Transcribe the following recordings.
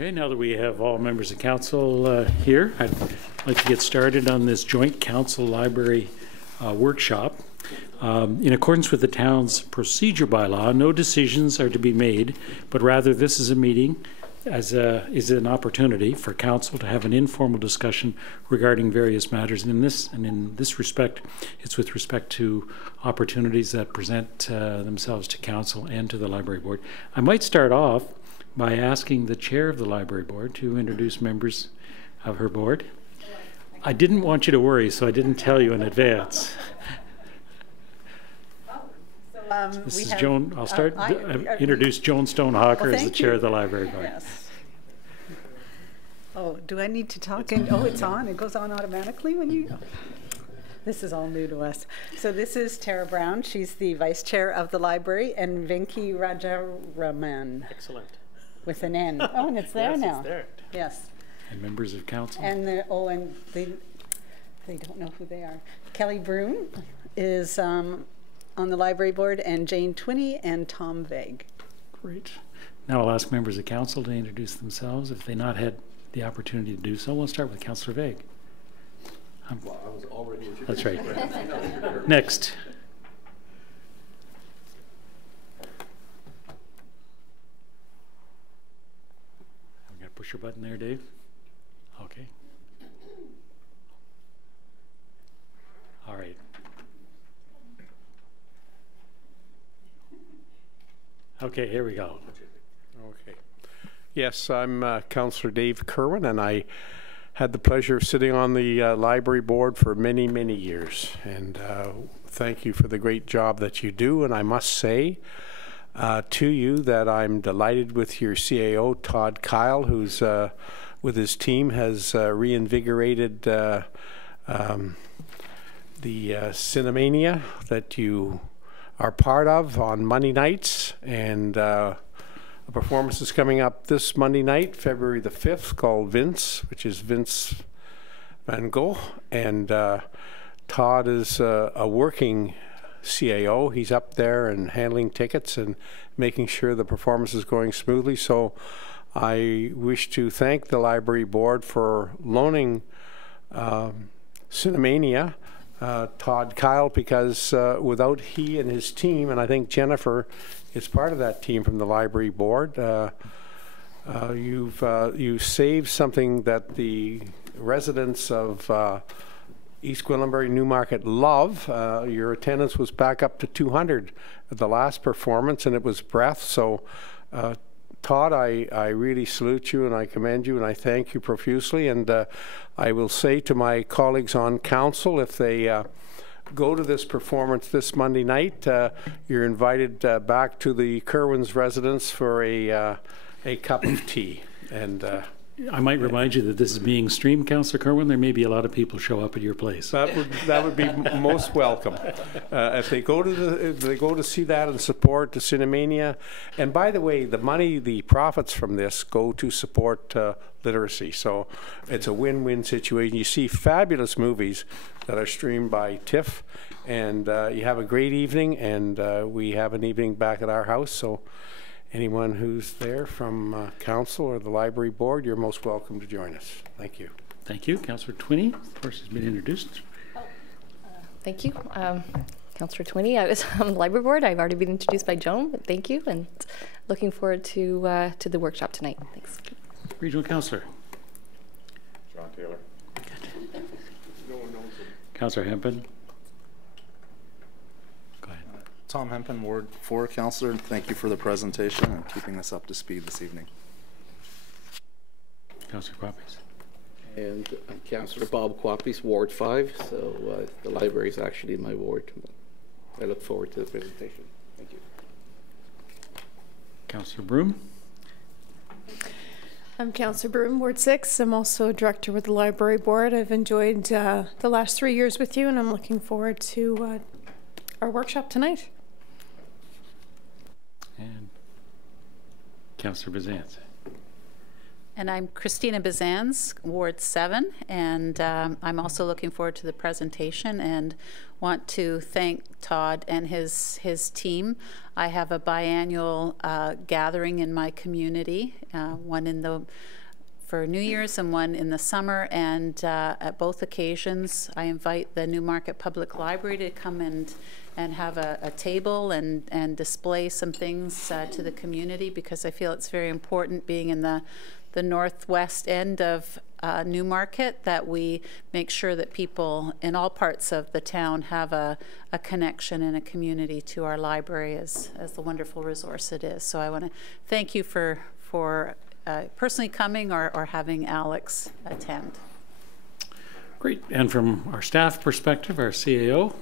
Okay, now that we have all members of council here, I'd like to get started on this joint council library workshop. In accordance with the town's procedure bylaw, no decisions are to be made, but rather this is a meeting is an opportunity for council to have an informal discussion regarding various matters. And in this respect, it's with respect to opportunities that present themselves to council and to the library board. I might start off by asking the chair of the library board to introduce members of her board. I didn't want you to worry, so I didn't tell you in advance. This is Joan. I'll start. Introduce Joan Stonehawker as the chair of the library board. Yes. Oh, do I need to talk? It's on. It goes on automatically when you. This is all new to us. So this is Tara Brown. She's the vice chair of the library, and Venki Rajaraman. Excellent. With an N. Oh, and it's there yes, now. It's there. Yes. And members of council. And they don't know who they are. Kelly Broom is on the library board, and Jane Twinney and Tom Vague. Great. Now I'll ask members of council to introduce themselves if they've not had the opportunity to do so. We'll start with Councillor Vague. Well, I was already introduced. That's right. Next. I'm going to push your button there, Dave. Okay. All right. Okay, here we go. Okay. Yes, I'm Councillor Dave Kerwin, and I had the pleasure of sitting on the library board for many, many years. And thank you for the great job that you do. And I must say to you that I'm delighted with your CAO, Todd Kyle, who's with his team has reinvigorated the Cinemania that you are part of on Monday nights, and a performance is coming up this Monday night, February the 5th, called Vince, which is Vince Van Gogh, and Todd is a working CAO. He's up there and handling tickets and making sure the performance is going smoothly. So I wish to thank the library board for loaning Cinemania Todd Kyle, because without he and his team, and I think Jennifer is part of that team from the library board, you've saved something that the residents of East Gwillimbury Newmarket love. Your attendance was back up to 200 at the last performance, and it was breath. So Todd, I really salute you and I commend you and I thank you profusely. And I will say to my colleagues on council, if they go to this performance this Monday night, you're invited back to the Kerwin's residence for a cup of tea. And I might remind you that this is being streamed, Councillor Kerwin. There may be a lot of people show up at your place. That would be most welcome. If they go to see that and support the Cinemania, and by the way, the profits from this go to support literacy. So it's a win-win situation. You see fabulous movies that are streamed by TIFF, and you have a great evening. And we have an evening back at our house. So anyone who's there from council or the library board, you're most welcome to join us. Thank you. Thank you. Councillor Twinney, of course, has been introduced. Thank you. Councillor Twinney, I was on the library board. I've already been introduced by Joan, but thank you, and looking forward to the workshop tonight. Thanks. Regional Councillor. John Taylor. Good. No one knows him. Councillor Hempen. Tom Hempen, Ward 4 Councillor. Thank you for the presentation and keeping us up to speed this evening. Councillor Quappies. And I'm Councillor Bob Quappies, Ward 5, so the library is actually in my ward. I look forward to the presentation. Thank you. Councillor Broom. I'm Councillor Broom, Ward 6. I'm also director with the library board. I've enjoyed the last 3 years with you, and I'm looking forward to our workshop tonight. And Councillor Bizanz. And I'm Christina Bizanz, Ward 7, and I'm also looking forward to the presentation and want to thank Todd and his team. I have a biannual gathering in my community, one for New Year's and one in the summer, and at both occasions I invite the Newmarket Public Library to come and have a table and display some things to the community, because I feel it's very important, being in the northwest end of Newmarket, that we make sure that people in all parts of the town have a connection and a community to our library as the wonderful resource it is. So I want to thank you for personally coming or having Alex attend. Great. And from our staff perspective, our CAO.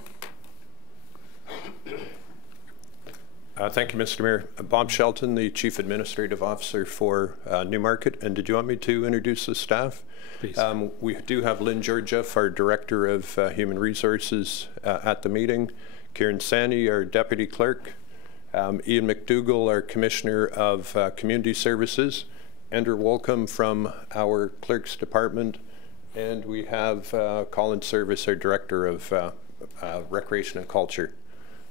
Thank you, Mr. Mayor. Bob Shelton, the Chief Administrative Officer for Newmarket. And did you want me to introduce the staff? Please. We do have Lynn Georgieff, our Director of Human Resources, at the meeting. Kieran Sani, our Deputy Clerk. Ian McDougall, our Commissioner of Community Services. Andrew Wolcombe from our Clerks Department. And we have Colin Service, our Director of Recreation and Culture.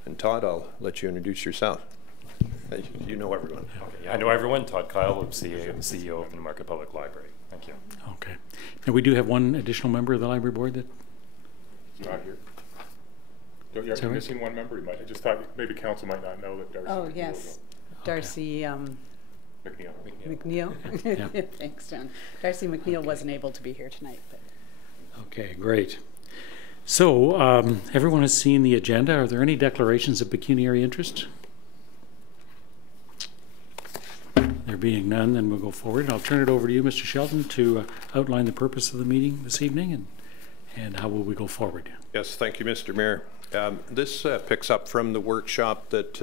And Todd, I'll let you introduce yourself. You know everyone. Okay, yeah, I know everyone. Todd Kyle, CEO of the Newmarket Public Library. Thank you. Okay. Now we do have one additional member of the library board that... He's not here. You're missing one member. I just thought maybe council might not know that Darcy. Oh, yes. Darcy McNeil. Yeah. Thanks, John. Darcy McNeil wasn't able to be here tonight. But. Okay, great. So, everyone has seen the agenda. Are there any declarations of pecuniary interest? There being none, then we'll go forward. And I'll turn it over to you, Mr. Shelton, to outline the purpose of the meeting this evening and how will we go forward. Yes, thank you, Mr. Mayor. This picks up from the workshop that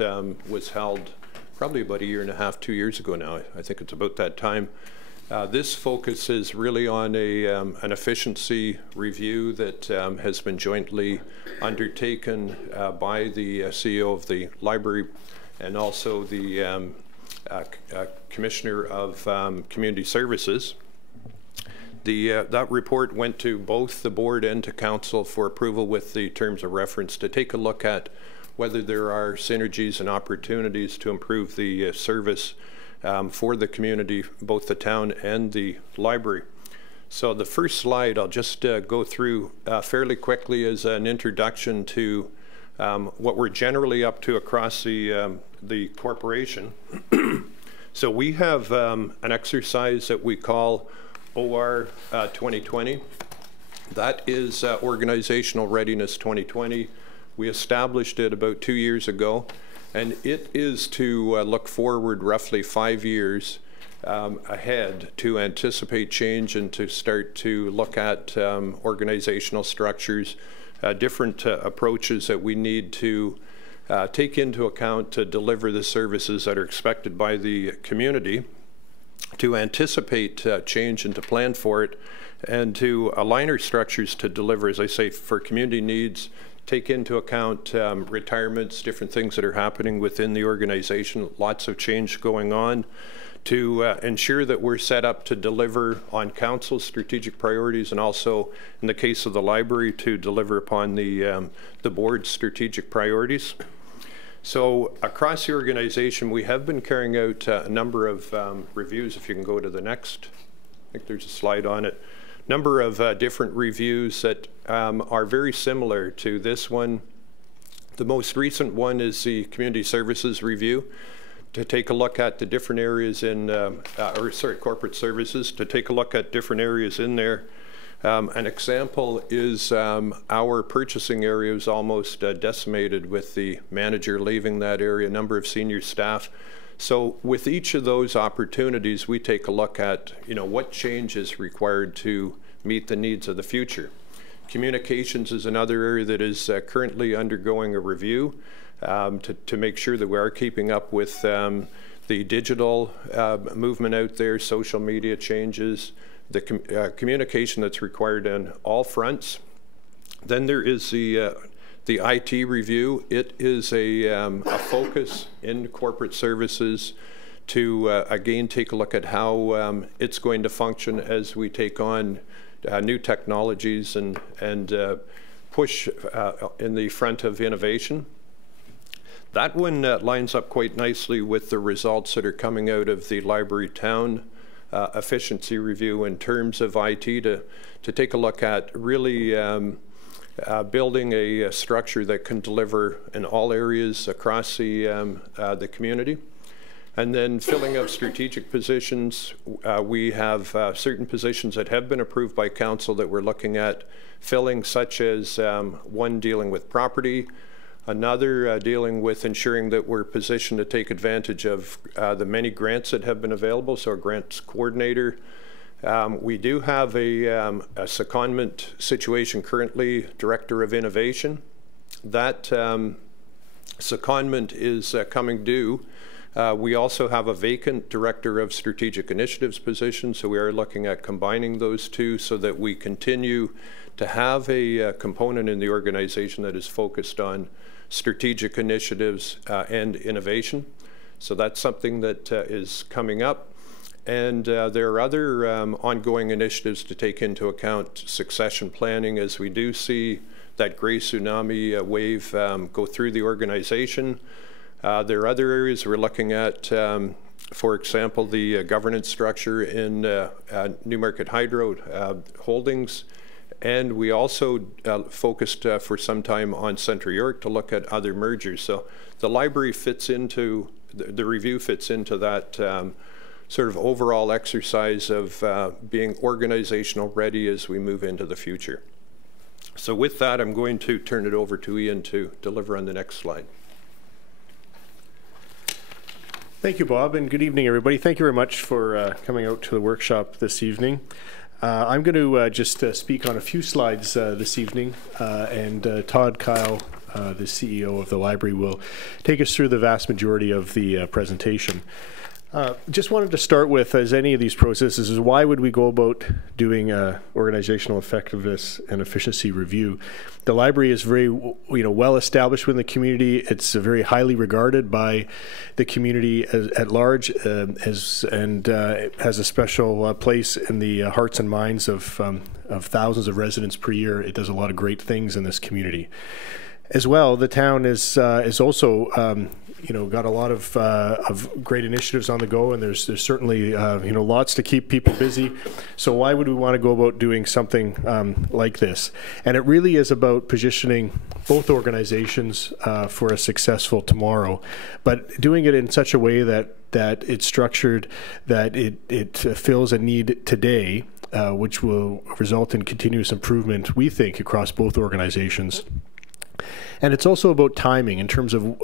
was held probably about 1.5 years, 2 years ago now. I think it's about that time. This focuses really on an efficiency review that has been jointly undertaken by the CEO of the library and also the Commissioner of Community Services. That report went to both the board and to council for approval with the terms of reference to take a look at whether there are synergies and opportunities to improve the service for the community, both the town and the library. So the first slide I'll just go through fairly quickly as an introduction to what we're generally up to across the corporation. So we have an exercise that we call OR 2020. That is Organizational Readiness 2020. We established it about 2 years ago. And it is to look forward roughly 5 years ahead to anticipate change and to start to look at organizational structures, different approaches that we need to take into account to deliver the services that are expected by the community, to anticipate change and to plan for it, and to align our structures to deliver, as I say, for community needs, take into account retirements, different things that are happening within the organization, lots of change going on, to ensure that we're set up to deliver on council's strategic priorities, and also, in the case of the library, to deliver upon the board's strategic priorities. So across the organization, we have been carrying out a number of reviews. If you can go to the next, I think there's a slide on it. Number of different reviews that are very similar to this one. The most recent one is the Community Services Review, to take a look at the different areas in, corporate services, to take a look at different areas in there. An example is our purchasing area is almost decimated with the manager leaving that area, a number of senior staff. So with each of those opportunities, we take a look at, what change is required to meet the needs of the future. Communications is another area that is currently undergoing a review to make sure that we are keeping up with the digital movement out there, social media changes, the communication that's required on all fronts. Then there is the IT review. It is a focus in corporate services to, again, take a look at how it's going to function as we take on new technologies and push in the front of innovation. That one lines up quite nicely with the results that are coming out of the Library Town efficiency review in terms of IT to take a look at really building a structure that can deliver in all areas across the community. And then filling up strategic positions. We have certain positions that have been approved by council that we're looking at filling, such as one dealing with property, another dealing with ensuring that we're positioned to take advantage of the many grants that have been available, so a grants coordinator. We do have a secondment situation currently, Director of Innovation. That secondment is coming due. We also have a vacant Director of Strategic Initiatives position, so we are looking at combining those two so that we continue to have a component in the organization that is focused on strategic initiatives and innovation. So that's something that is coming up. And there are other ongoing initiatives to take into account succession planning as we do see that gray tsunami wave go through the organization. There are other areas we're looking at, for example, the governance structure in Newmarket Hydro Holdings. And we also focused for some time on Central York to look at other mergers. So the library fits into, the review fits into that sort of overall exercise of being organizational ready as we move into the future. So with that, I'm going to turn it over to Ian to deliver on the next slide. Thank you, Bob, and good evening, everybody. Thank you very much for coming out to the workshop this evening. I'm going to just speak on a few slides this evening, and Todd Kyle, the CEO of the library, will take us through the vast majority of the presentation. Just wanted to start with, as any of these processes, is why would we go about doing organizational effectiveness and efficiency review? The library is very, well established within the community. It's very highly regarded by the community at large, has a special place in the hearts and minds of thousands of residents per year. It does a lot of great things in this community. As well, the town is also got a lot of great initiatives on the go, and there's certainly lots to keep people busy. So why would we want to go about doing something like this? And it really is about positioning both organizations for a successful tomorrow, but doing it in such a way that it's structured, that it fills a need today, which will result in continuous improvement, we think, across both organizations. And it's also about timing in terms of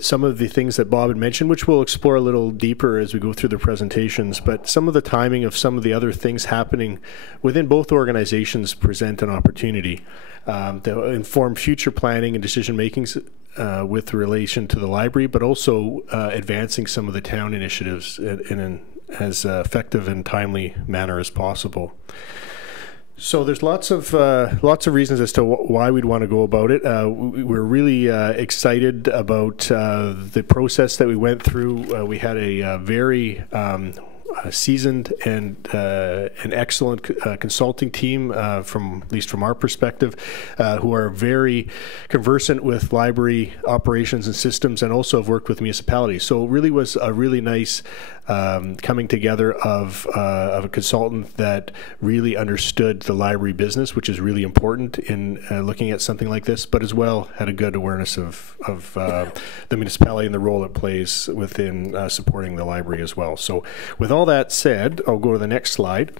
some of the things that Bob had mentioned, which we'll explore a little deeper as we go through the presentations. But some of the timing of some of the other things happening within both organizations present an opportunity to inform future planning and decision makings with relation to the library, but also advancing some of the town initiatives in an as effective and timely manner as possible. So there's lots of reasons as to why we'd want to go about it. We're really excited about the process that we went through. We had a very seasoned and an excellent consulting team, at least from our perspective, who are very conversant with library operations and systems, and also have worked with municipalities. So it really was a really nice coming together of a consultant that really understood the library business, which is really important in looking at something like this, but as well had a good awareness of the municipality and the role it plays within supporting the library as well. So with all that said, I'll go to the next slide,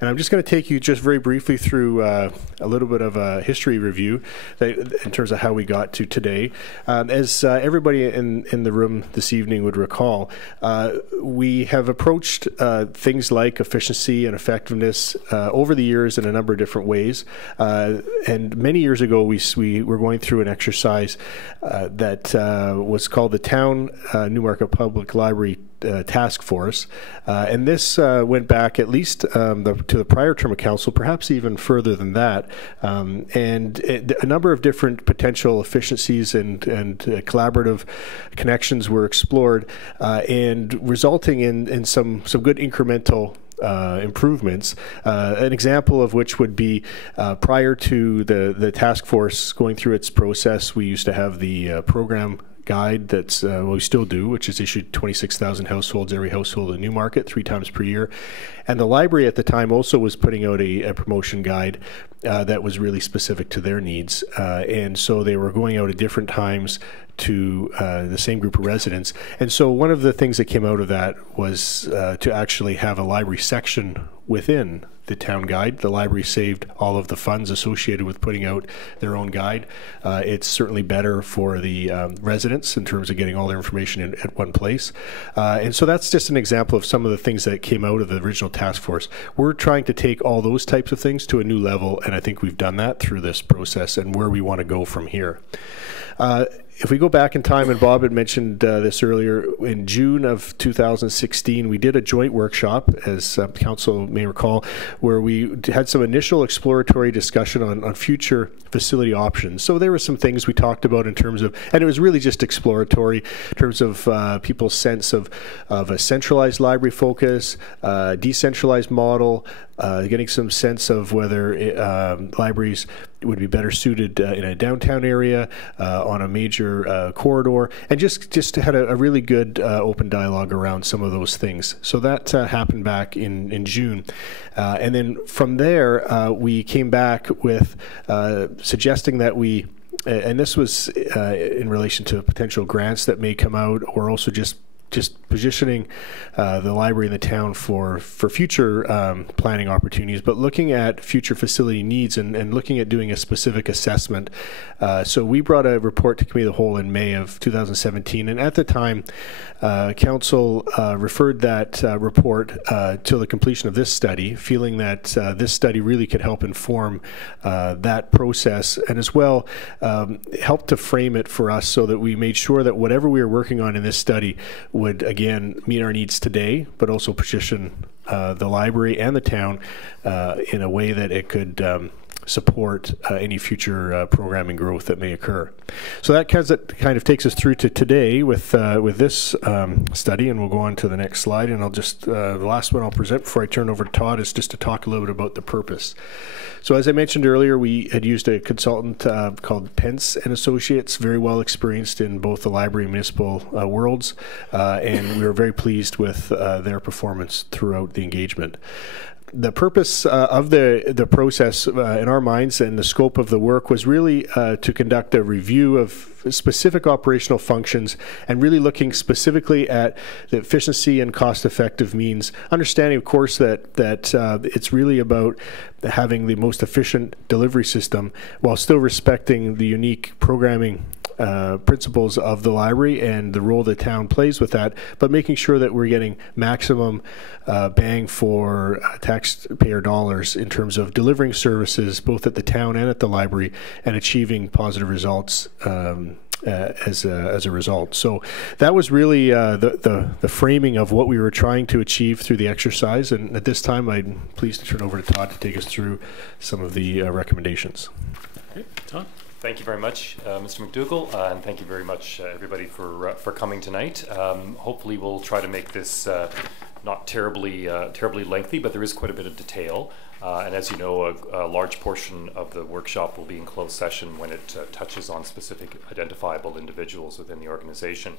and I'm just going to take you just very briefly through a little bit of a history review in terms of how we got to today. As everybody in the room this evening would recall, we have approached things like efficiency and effectiveness over the years in a number of different ways. And many years ago, we were going through an exercise that was called the Town Newmarket Public Library Task Force, and this went back at least to the prior term of council, perhaps even further than that, and a number of different potential efficiencies and collaborative connections were explored, and resulting in some good incremental improvements. An example of which would be prior to the task force going through its process, we used to have the program guide that's we still do, which is issued 26,000 households, every household in Newmarket 3 times per year. And the library at the time also was putting out a promotion guide that was really specific to their needs. And so they were going out at different times to the same group of residents. And so one of the things that came out of that was to actually have a library section within the town guide. The library saved all of the funds associated with putting out their own guide. It's certainly better for the residents in terms of getting all their information at one place. And so that's just an example of some of the things that came out of the original task force. We're trying to take all those types of things to a new level, and I think we've done that through this process and where we want to go from here. If we go back in time, and Bob had mentioned this earlier, in June of 2016, we did a joint workshop, as Council may recall, where we had some initial exploratory discussion on future facility options. So there were some things we talked about in terms of, and it was really just exploratory, in terms of people's sense of a centralized library focus, decentralized model, getting some sense of whether libraries would be better suited in a downtown area, on a major corridor, and just had a really good open dialogue around some of those things. So that happened back in June. And then from there, we came back with suggesting that we, and this was in relation to potential grants that may come out, or also just positioning the library in the town for future planning opportunities, but looking at future facility needs and looking at doing a specific assessment. So we brought a report to Committee of the Whole in May of 2017, and at the time, Council referred that report till the completion of this study, feeling that this study really could help inform that process, and as well help to frame it for us so that we made sure that whatever we were working on in this study would again meet our needs today, but also position the library and the town in a way that it could support any future programming growth that may occur. So that kind of takes us through to today with this study, and we'll go on to the next slide. And I'll just the last one I'll present before I turn over to Todd is just to talk a little bit about the purpose. So as I mentioned earlier, we had used a consultant called Pence and Associates, very well experienced in both the library and municipal worlds, and we were very pleased with their performance throughout the engagement. The purpose of the process in our minds and the scope of the work was really to conduct a review of specific operational functions and really looking specifically at the efficiency and cost-effective means, understanding, of course, that it's really about having the most efficient delivery system while still respecting the unique programming principles of the library and the role the town plays with that, but making sure that we're getting maximum bang for taxpayer dollars in terms of delivering services both at the town and at the library and achieving positive results as a result. So that was really the framing of what we were trying to achieve through the exercise, and at this time I'm pleased to turn over to Todd to take us through some of the recommendations. Okay, Todd. Thank you very much, Mr. McDougall, and thank you very much, everybody, for coming tonight. Hopefully, we'll try to make this not terribly lengthy, but there is quite a bit of detail. And as you know, a large portion of the workshop will be in closed session when it touches on specific identifiable individuals within the organization.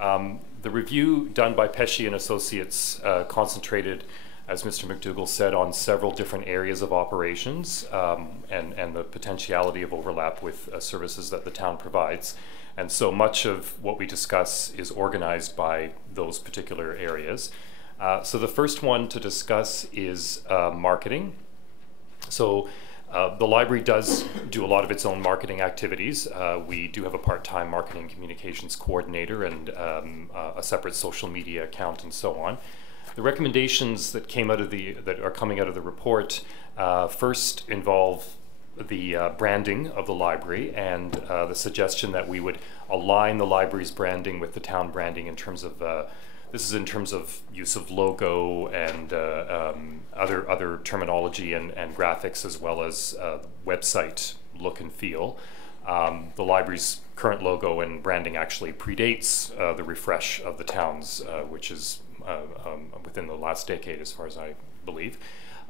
The review done by Pesce and Associates concentrated, as Mr. McDougall said, on several different areas of operations and the potentiality of overlap with services that the town provides. And so much of what we discuss is organized by those particular areas. So the first one to discuss is marketing. So the library does do a lot of its own marketing activities. We do have a part-time marketing communications coordinator and a separate social media account and so on. The recommendations that are coming out of the report first involve the branding of the library and the suggestion that we would align the library's branding with the town branding in terms of this is in terms of use of logo and other terminology and graphics, as well as website look and feel. The library's current logo and branding actually predates the refresh of the town's, which is within the last decade, as far as I believe.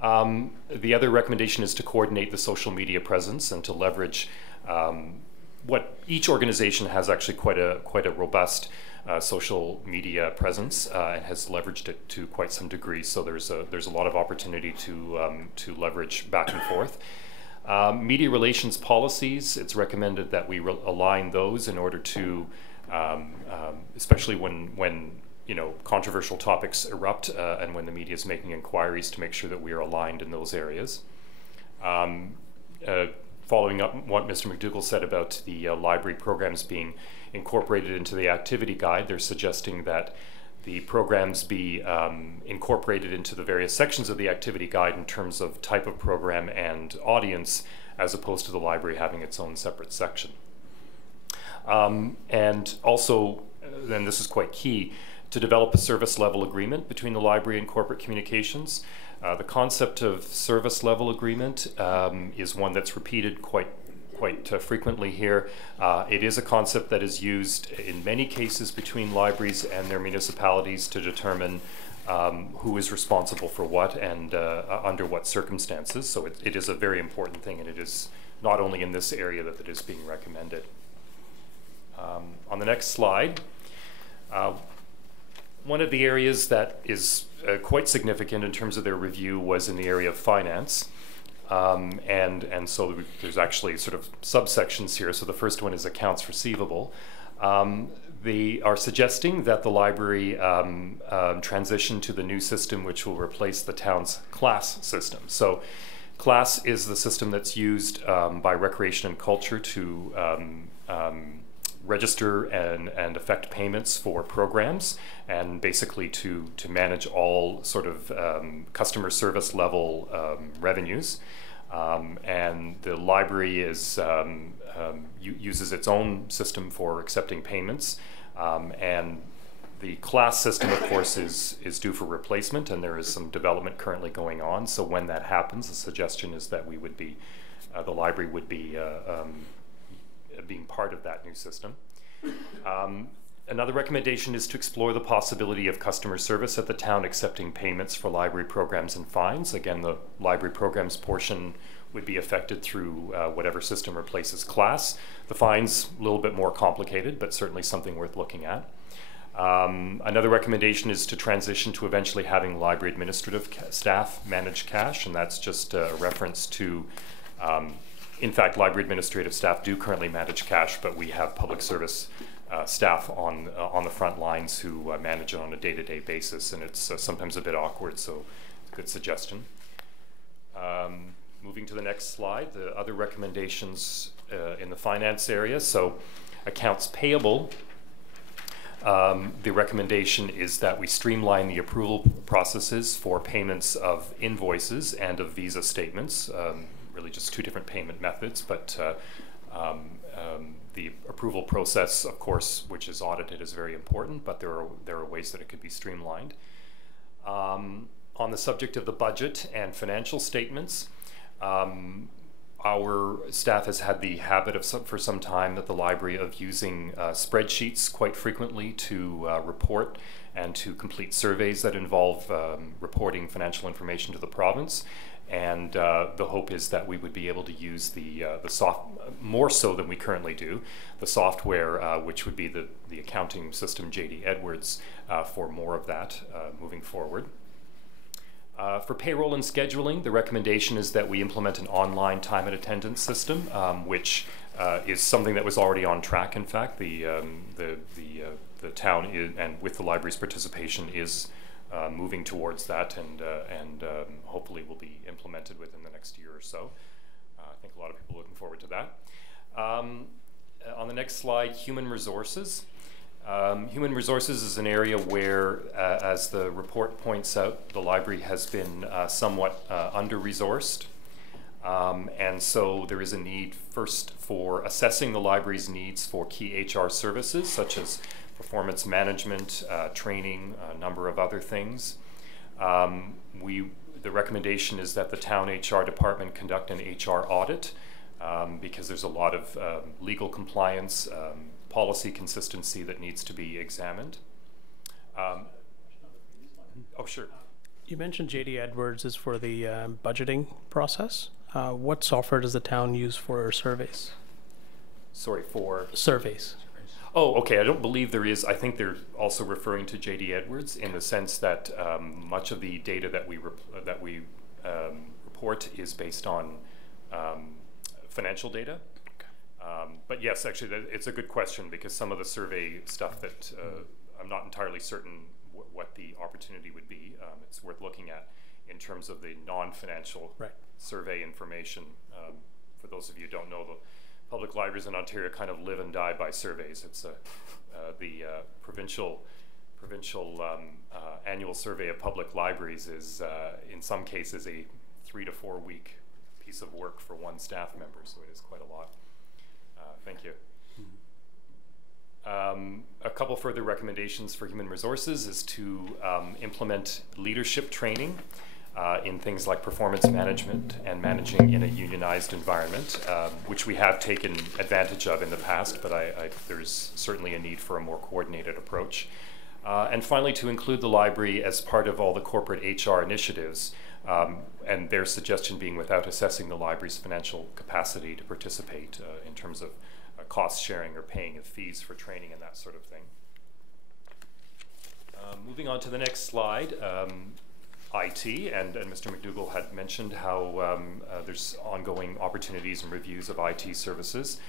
The other recommendation is to coordinate the social media presence and to leverage what each organization has actually quite a robust social media presence and has leveraged it to quite some degree. So there's a lot of opportunity to leverage back and forth. Media relations policies, it's recommended that we align those in order to, especially when controversial topics erupt and when the media is making inquiries, to make sure that we are aligned in those areas. Following up what Mr. McDougall said about the library programs being incorporated into the activity guide, they're suggesting that the programs be incorporated into the various sections of the activity guide in terms of type of program and audience, as opposed to the library having its own separate section. And also, and this is quite key, to develop a service level agreement between the library and corporate communications. The concept of service level agreement is one that's repeated quite frequently here. It is a concept that is used in many cases between libraries and their municipalities to determine who is responsible for what and under what circumstances. So it is a very important thing, and it is not only in this area that it is being recommended. On the next slide, one of the areas that is quite significant in terms of their review was in the area of finance. And so there's actually sort of subsections here. So the first one is accounts receivable. They are suggesting that the library transition to the new system, which will replace the town's CLAS system. So CLAS is the system that's used by Recreation and Culture to register and effect payments for programs, and basically to manage all sort of customer service level revenues. And the library uses its own system for accepting payments. And the CLAS system, of course, is due for replacement, and there is some development currently going on. So when that happens, the suggestion is that we would be, the library would be being part of that new system. Another recommendation is to explore the possibility of customer service at the town accepting payments for library programs and fines. Again, the library programs portion would be affected through whatever system replaces CLAS. The fines, a little bit more complicated, but certainly something worth looking at. Another recommendation is to transition to eventually having library administrative staff manage cash, and that's just a reference to in fact, library administrative staff do currently manage cash, but we have public service staff on the front lines who manage it on a day-to-day basis, and it's sometimes a bit awkward, so it's a good suggestion. Moving to the next slide, the other recommendations in the finance area. So accounts payable, the recommendation is that we streamline the approval processes for payments of invoices and of Visa statements. Really just two different payment methods, but the approval process, of course, which is audited, is very important, but there are ways that it could be streamlined. On the subject of the budget and financial statements, our staff has had the habit of for some time at the library of using spreadsheets quite frequently to report and to complete surveys that involve reporting financial information to the province. And the hope is that we would be able to use the more so than we currently do, the software, which would be the accounting system JD Edwards, for more of that moving forward. For payroll and scheduling, the recommendation is that we implement an online time and attendance system, which is something that was already on track. In fact, the town is, and with the library's participation, is moving towards that, and hopefully will be implemented within the next year or so. I think a lot of people are looking forward to that. On the next slide, human resources. Human resources is an area where, as the report points out, the library has been somewhat under-resourced. And so there is a need first for assessing the library's needs for key HR services, such as performance management, training, a number of other things. The recommendation is that the town HR department conduct an HR audit because there's a lot of legal compliance, policy consistency that needs to be examined. Oh, sure. You mentioned JD Edwards is for the budgeting process. What software does the town use for surveys? Sorry, for? Surveys. Oh, okay. I don't believe there is. I think they're also referring to JD Edwards in the sense that much of the data that we report is based on financial data. But yes, actually, it's a good question because some of the survey stuff that I'm not entirely certain what the opportunity would be. It's worth looking at in terms of the non-financial survey information. For those of you who don't know, the public libraries in Ontario kind of live and die by surveys. It's the provincial annual survey of public libraries is in some cases a 3 to 4 week piece of work for one staff member, so it is quite a lot. Thank you. A couple further recommendations for human resources is to implement leadership training in things like performance management and managing in a unionized environment, which we have taken advantage of in the past, but there's certainly a need for a more coordinated approach. And finally, to include the library as part of all the corporate HR initiatives, and their suggestion being without assessing the library's financial capacity to participate in terms of cost sharing or paying of fees for training and that sort of thing. Moving on to the next slide, IT, and Mr. McDougall had mentioned how there's ongoing opportunities and reviews of IT services.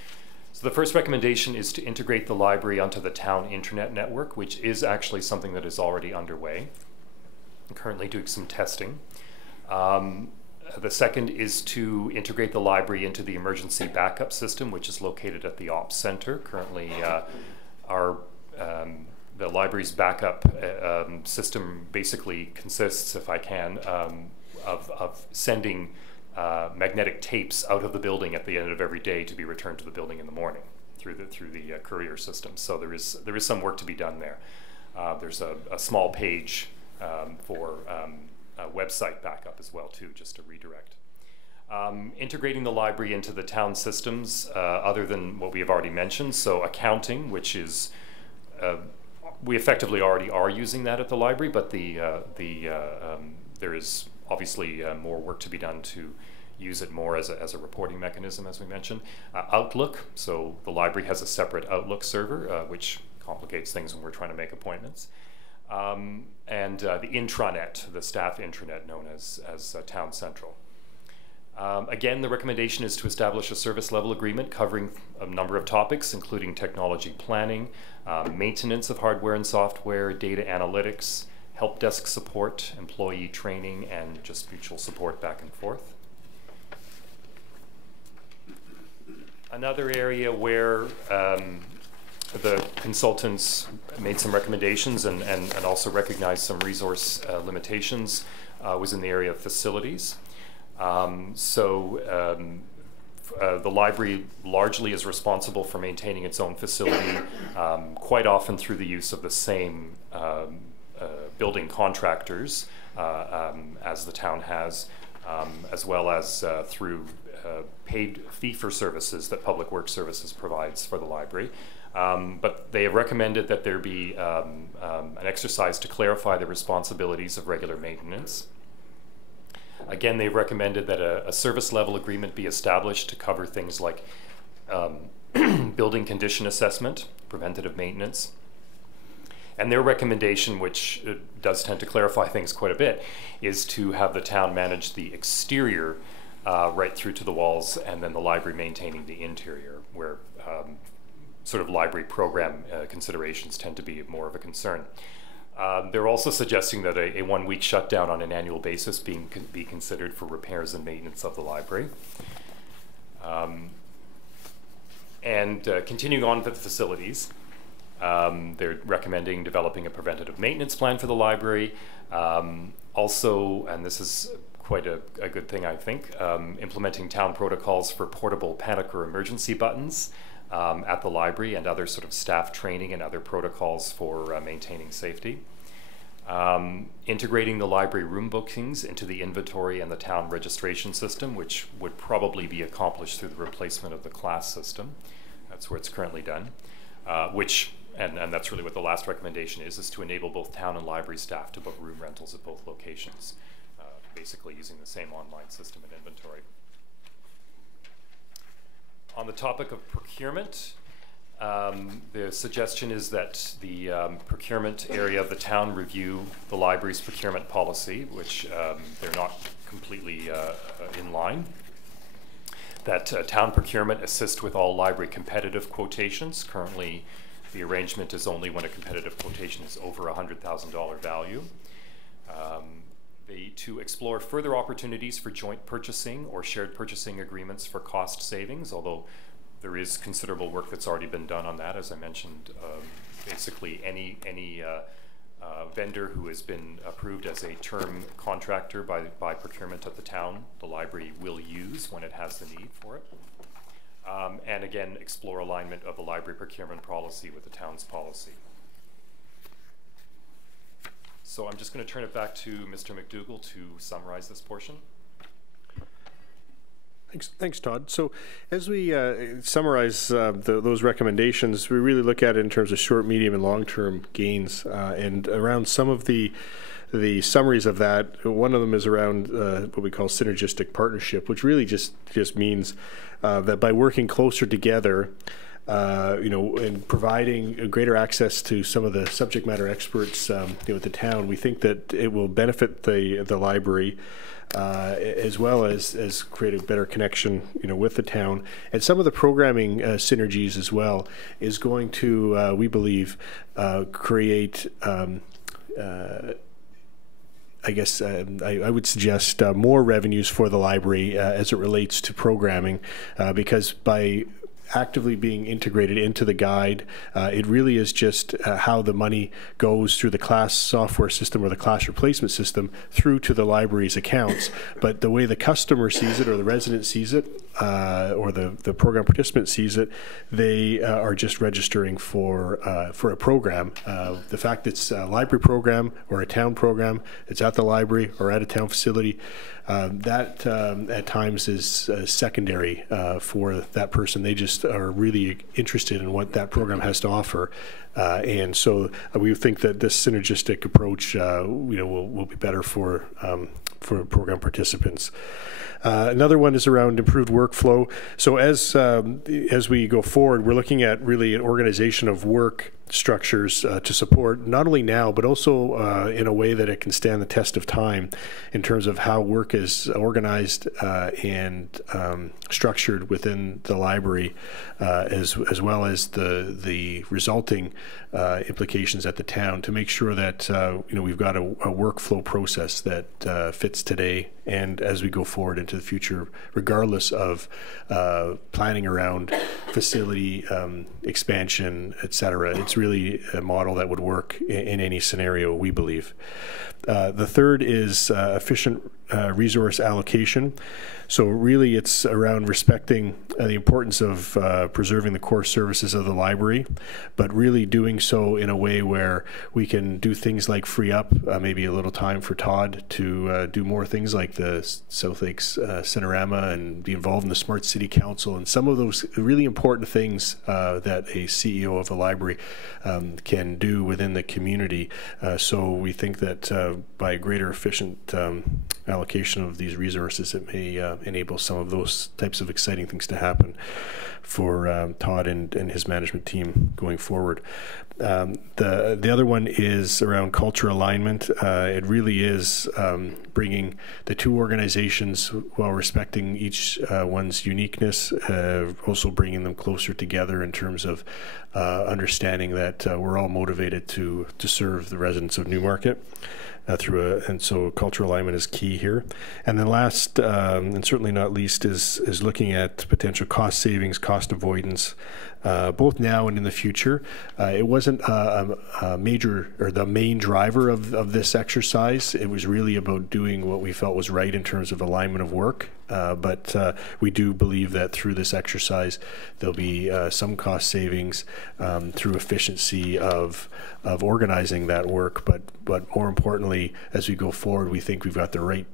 So the first recommendation is to integrate the library onto the town internet network, which is actually something that is already underway. I'm currently doing some testing. The second is to integrate the library into the emergency backup system, which is located at the Ops Center. Currently, the library's backup system basically consists, if I can, of sending magnetic tapes out of the building at the end of every day to be returned to the building in the morning through the courier system. So there is some work to be done there. There's a small page for website backup as well too, just to redirect. Integrating the library into the town systems other than what we have already mentioned. So accounting, which is, we effectively already are using that at the library, but there is obviously more work to be done to use it more as a reporting mechanism, as we mentioned. Outlook, so the library has a separate Outlook server, which complicates things when we're trying to make appointments. And the intranet, the staff intranet known as Town Central. Again, the recommendation is to establish a service level agreement covering a number of topics, including technology planning, maintenance of hardware and software, data analytics, help desk support, employee training, and just mutual support back and forth. Another area where the consultants made some recommendations and also recognized some resource limitations was in the area of facilities. The library largely is responsible for maintaining its own facility, quite often through the use of the same building contractors as the town has, as well as through paid fee for services that Public Works Services provides for the library. But they have recommended that there be an exercise to clarify the responsibilities of regular maintenance. Again, they've recommended that a service level agreement be established to cover things like building condition assessment, preventative maintenance. And their recommendation, which does tend to clarify things quite a bit, is to have the town manage the exterior right through to the walls, and then the library maintaining the interior, where sort of library program considerations tend to be more of a concern. They're also suggesting that a 1 week shutdown on an annual basis be considered for repairs and maintenance of the library. Continuing on with the facilities, they're recommending developing a preventative maintenance plan for the library. Also, and this is quite a good thing, I think, implementing town protocols for portable panic or emergency buttons at the library, and other sort of staff training and other protocols for maintaining safety. Integrating the library room bookings into the inventory and the town registration system, which would probably be accomplished through the replacement of the class system. That's where it's currently done, which and that's really what the last recommendation is to enable both town and library staff to book room rentals at both locations, basically using the same online system and inventory. On the topic of procurement, the suggestion is that the procurement area of the town review the library's procurement policy, which they're not completely in line. That town procurement assist with all library competitive quotations. Currently, the arrangement is only when a competitive quotation is over $100,000 value. To explore further opportunities for joint purchasing or shared purchasing agreements for cost savings, although there is considerable work that's already been done on that. As I mentioned, basically any vendor who has been approved as a term contractor by procurement at the town, the library will use when it has the need for it. And again, explore alignment of the library procurement policy with the town's policy. So I'm just going to turn it back to Mr. McDougall to summarize this portion. Thanks, Todd. So as we summarize those recommendations, we really look at it in terms of short, medium, and long-term gains. And around some of the summaries of that, one of them is around what we call synergistic partnership, which really just means that by working closer together, and providing greater access to some of the subject matter experts, at the town, we think that it will benefit the library, as well as create a better connection, with the town. And some of the programming synergies as well is going to, we believe, create. I guess I would suggest more revenues for the library as it relates to programming, because by actively being integrated into the guide, it really is just how the money goes through the class software system or the class replacement system through to the library's accounts. But the way the customer sees it, or the resident sees it, or the program participant sees it, they are just registering for a program. The fact that it's a library program or a town program, it's at the library or at a town facility, that at times is secondary for that person. They just are really interested in what that program has to offer. And so we think that this synergistic approach will be better for program participants. Another one is around improved workflow. So as we go forward, we're looking at really an organization of work structures to support not only now, but also in a way that it can stand the test of time in terms of how work is organized and structured within the library, as well as the resulting implications at the town, to make sure that we've got a workflow process that fits today and as we go forward into the future, regardless of planning around facility expansion, etc. It's really a model that would work in any scenario, we believe. The third is efficient resource allocation. So really it's around respecting the importance of preserving the core services of the library, but really doing so in a way where we can do things like free up maybe a little time for Todd to do more things like the South Lakes Cinerama and be involved in the Smart City Council and some of those really important things that a CEO of a library can do within the community. So we think that by greater efficient allocation of these resources, it may enable some of those types of exciting things to happen for Todd and his management team going forward. The other one is around culture alignment. It really is bringing the two organizations while respecting each one's uniqueness, also bringing them closer together in terms of understanding that we're all motivated to serve the residents of Newmarket. And so cultural alignment is key here. And then last, and certainly not least, is looking at potential cost savings, cost avoidance, both now and in the future. It wasn't a major or the main driver of this exercise. It was really about doing what we felt was right in terms of alignment of work. But we do believe that through this exercise, there'll be some cost savings through efficiency of organizing that work. But more importantly, as we go forward, we think we've got the right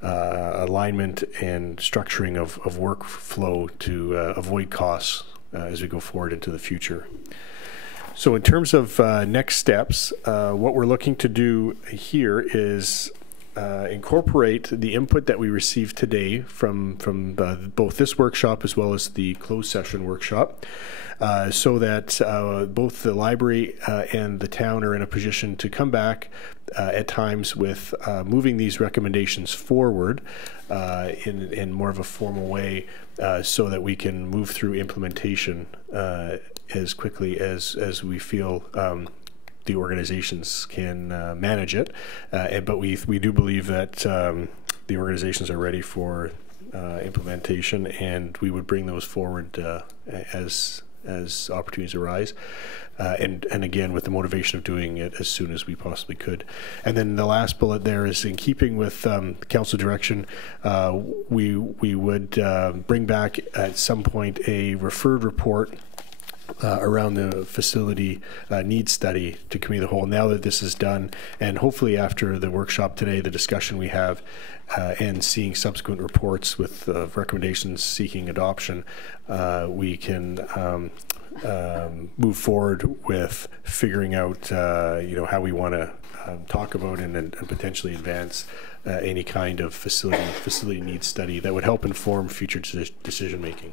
alignment and structuring of workflow to avoid costs as we go forward into the future. So in terms of next steps, what we're looking to do here is incorporate the input that we received today from both this workshop as well as the closed session workshop, so that both the library and the town are in a position to come back at times with moving these recommendations forward in more of a formal way, so that we can move through implementation as quickly as we feel the organizations can manage it. But we do believe that the organizations are ready for implementation, and we would bring those forward as opportunities arise. And again, with the motivation of doing it as soon as we possibly could. And then the last bullet there is in keeping with council direction, we would bring back at some point a referred report around the facility needs study to committee of the whole. Now that this is done, and hopefully after the workshop today, the discussion we have, and seeing subsequent reports with recommendations seeking adoption, we can move forward with figuring out how we want to talk about and potentially advance any kind of facility needs study that would help inform future decision making.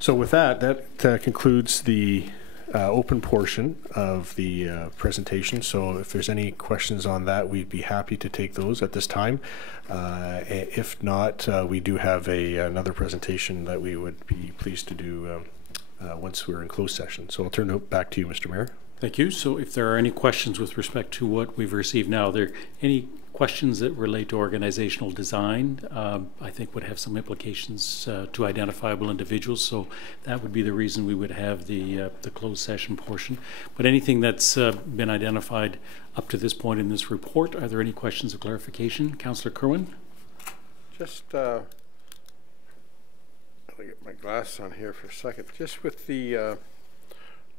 So with that concludes the open portion of the presentation. So if there's any questions on that, we'd be happy to take those at this time. If not, we do have another presentation that we would be pleased to do once we're in closed session. So I'll turn it back to you, Mr. Mayor. Thank you. So if there are any questions with respect to what we've received now, are there any questions that relate to organizational design, I think would have some implications to identifiable individuals. So that would be the reason we would have the closed session portion. But anything that's been identified up to this point in this report, are there any questions of clarification? Councillor Kerwin? Just, I'll get my glasses on here for a second. Just with the,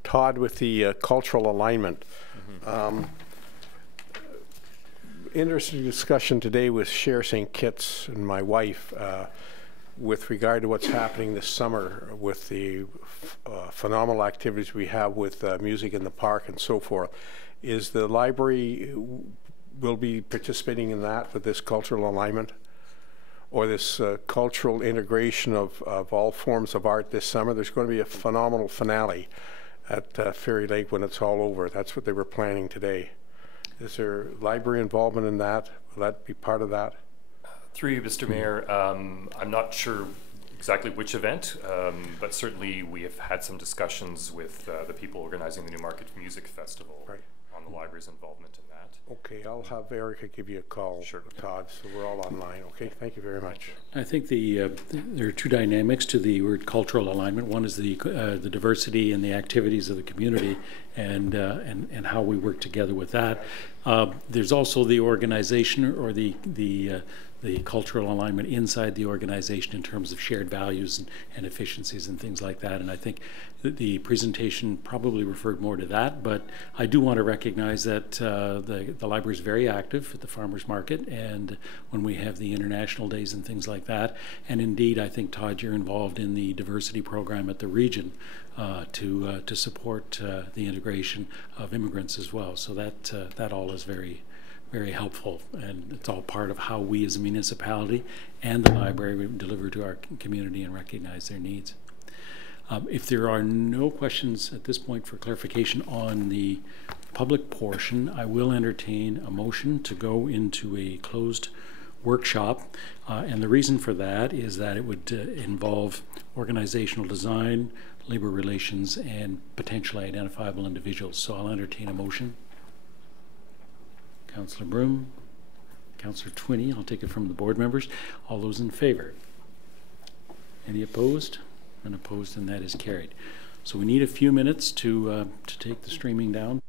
Todd, with the cultural alignment. Interesting discussion today with Cher St. Kitts and my wife with regard to what's happening this summer with the phenomenal activities we have with music in the park and so forth. Is the library will be participating in that with this cultural alignment, or this cultural integration of all forms of art this summer? There's going to be a phenomenal finale at Fairy Lake when it's all over. That's what they were planning today. Is there library involvement in that? Will that be part of that? Through you, Mr. Mayor, I'm not sure exactly which event, but certainly we have had some discussions with the people organizing the Newmarket Music Festival on the library's involvement in that. Okay, I'll have Erica give you a call, sure, Todd, so we're all online. Okay, thank you very much. I think there are two dynamics to the word cultural alignment. One is the diversity and the activities of the community, and how we work together with that. There's also the organization or the cultural alignment inside the organization in terms of shared values and efficiencies and things like that. And I think that the presentation probably referred more to that, but I do want to recognize that the library is very active at the farmers market, and when we have the international days and things like that. And indeed, I think, Todd, you're involved in the diversity program at the region to support the integration of immigrants as well. So that all is very, very helpful, and it's all part of how we as a municipality and the library deliver to our community and recognize their needs. If there are no questions at this point for clarification on the public portion, I will entertain a motion to go into a closed workshop, and the reason for that is that it would involve organizational design, labor relations, and potentially identifiable individuals. So I'll entertain a motion. Councillor Broom, Councillor Twinney, I'll take it from the board members. All those in favor? Any opposed? None opposed, and that is carried. So we need a few minutes to take the streaming down.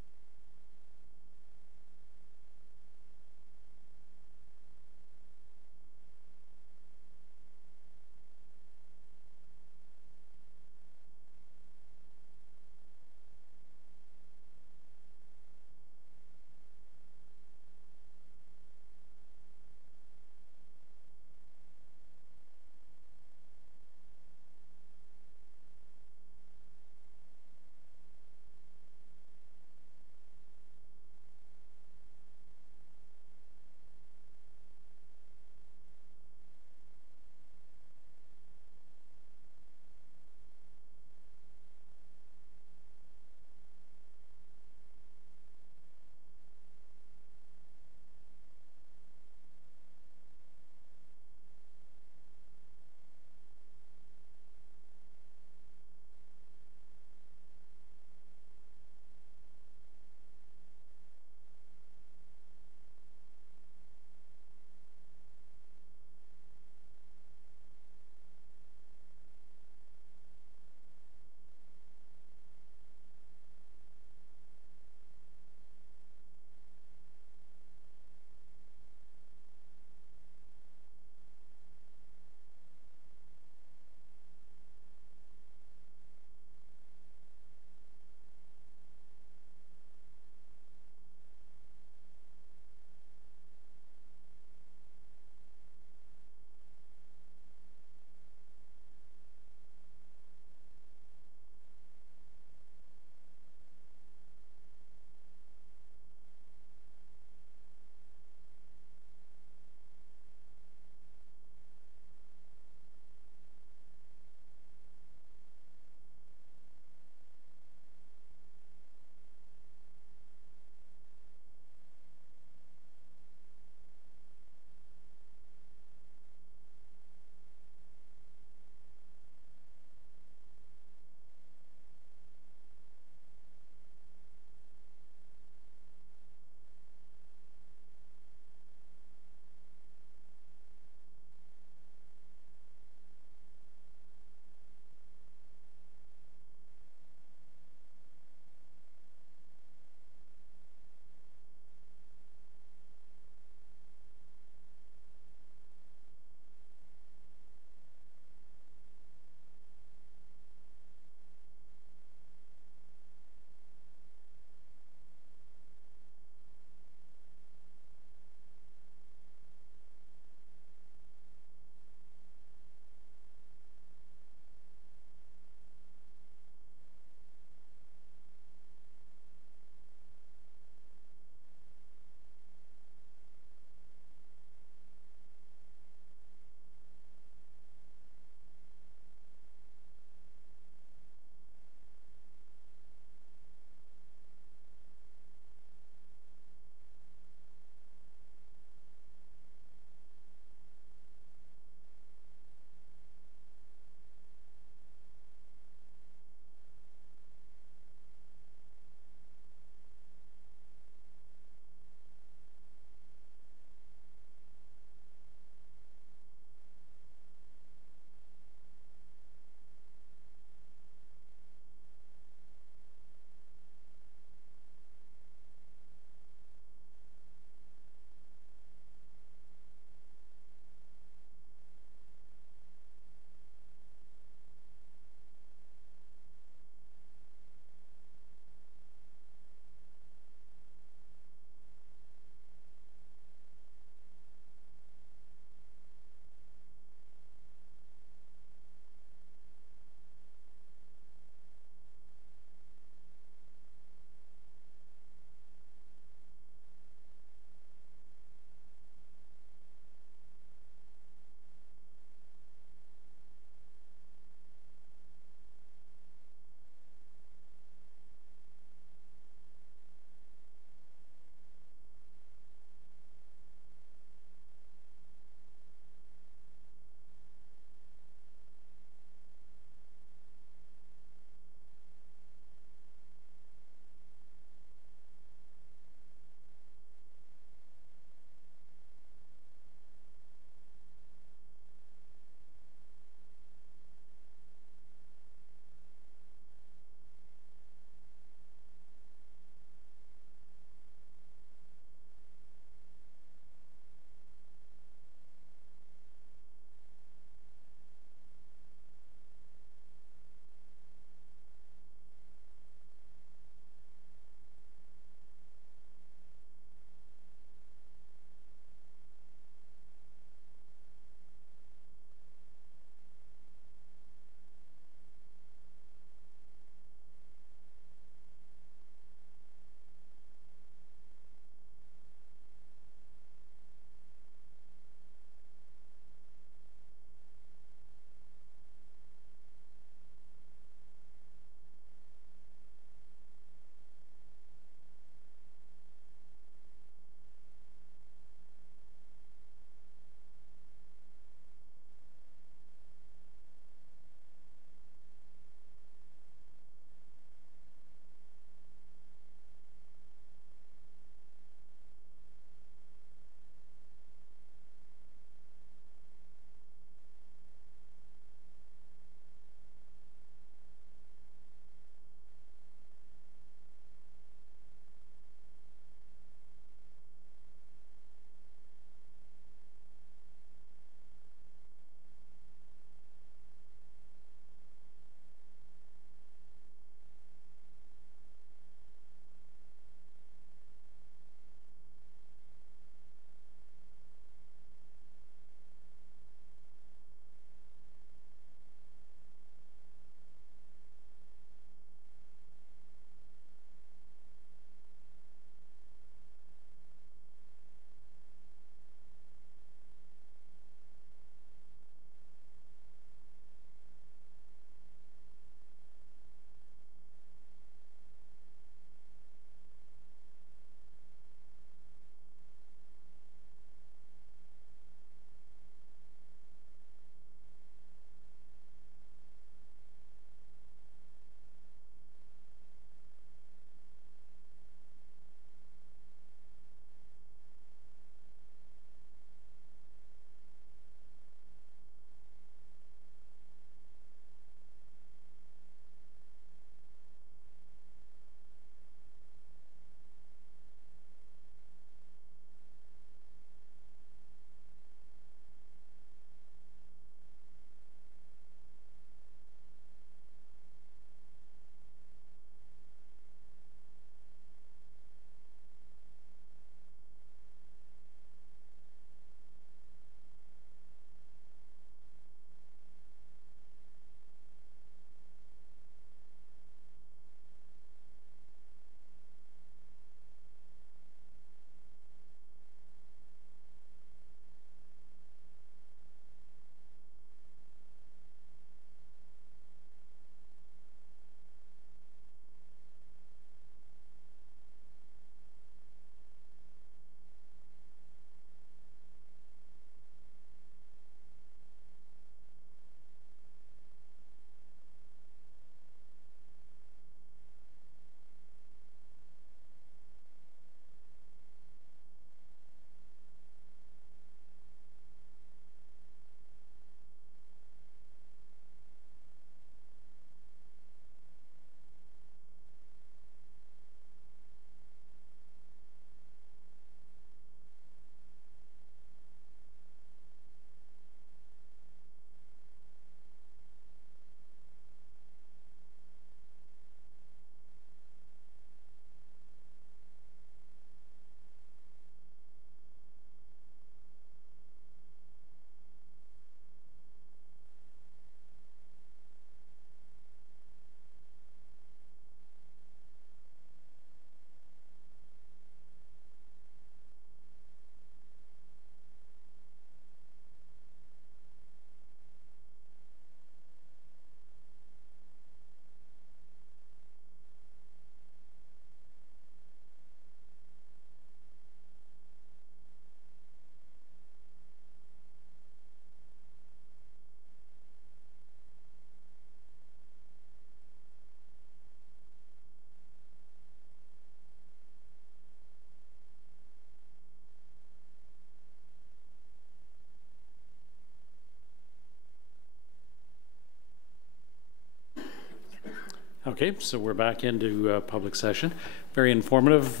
Okay, so we're back into public session. Very informative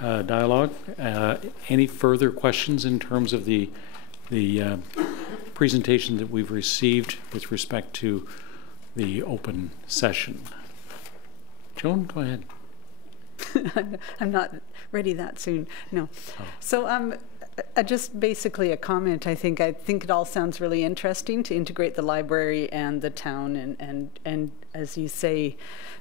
dialogue. Any further questions in terms of the presentation that we've received with respect to the open session? Joan, go ahead. I'm not ready that soon. No. Oh. So just basically a comment. I think it all sounds really interesting to integrate the library and the town and as you say,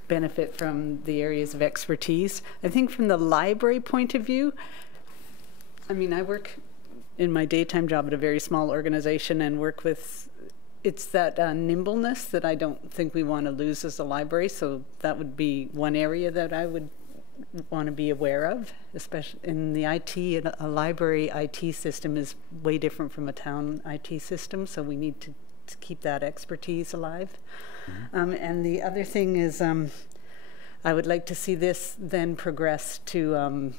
benefit from the areas of expertise. I think from the library point of view, I mean, I work in my daytime job at a very small organization and work with, it's that nimbleness that I don't think we want to lose as a library. So that would be one area that I would want to be aware of, especially in the IT. A library IT system is way different from a town IT system, so we need to keep that expertise alive. Mm-hmm. And the other thing is I would like to see this then progress to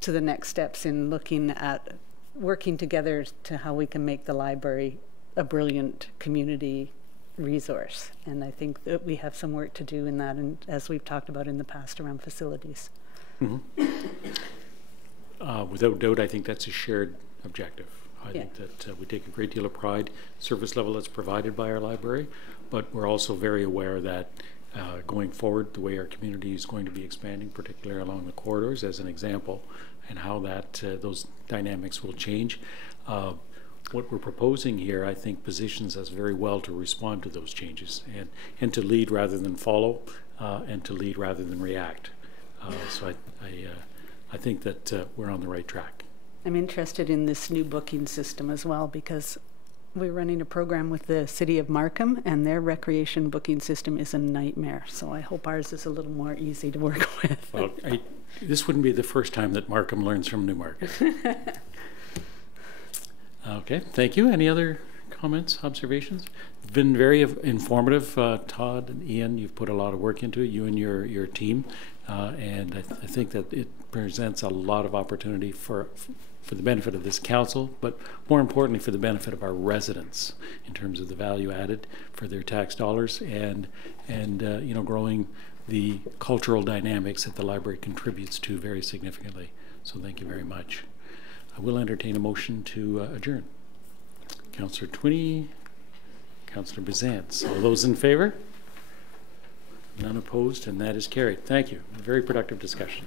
the next steps in looking at working together to how we can make the library a brilliant community resource. And I think that we have some work to do in that, and as we've talked about in the past around facilities. Mm-hmm. Without doubt, I think that's a shared objective. I think that we take a great deal of pride, service level that's provided by our library, but we're also very aware that going forward, the way our community is going to be expanding, particularly along the corridors as an example, and how that those dynamics will change. What we're proposing here, I think, positions us very well to respond to those changes and to lead rather than follow, and to lead rather than react. So I think that we're on the right track. I'm interested in this new booking system as well, because we're running a program with the city of Markham, and their recreation booking system is a nightmare. So I hope ours is a little more easy to work with. Well, this wouldn't be the first time that Markham learns from Newmarket. Okay, thank you. Any other comments, observations? It's been very informative. Todd and Ian, you've put a lot of work into it, you and your team, and I think that it presents a lot of opportunity for the benefit of this council, but more importantly for the benefit of our residents in terms of the value added for their tax dollars and you know, growing the cultural dynamics that the library contributes to very significantly. So thank you very much. I will entertain a motion to adjourn. Councillor Twinney, Councillor Bizantz. All those in favor? None opposed, and that is carried. Thank you. A very productive discussion.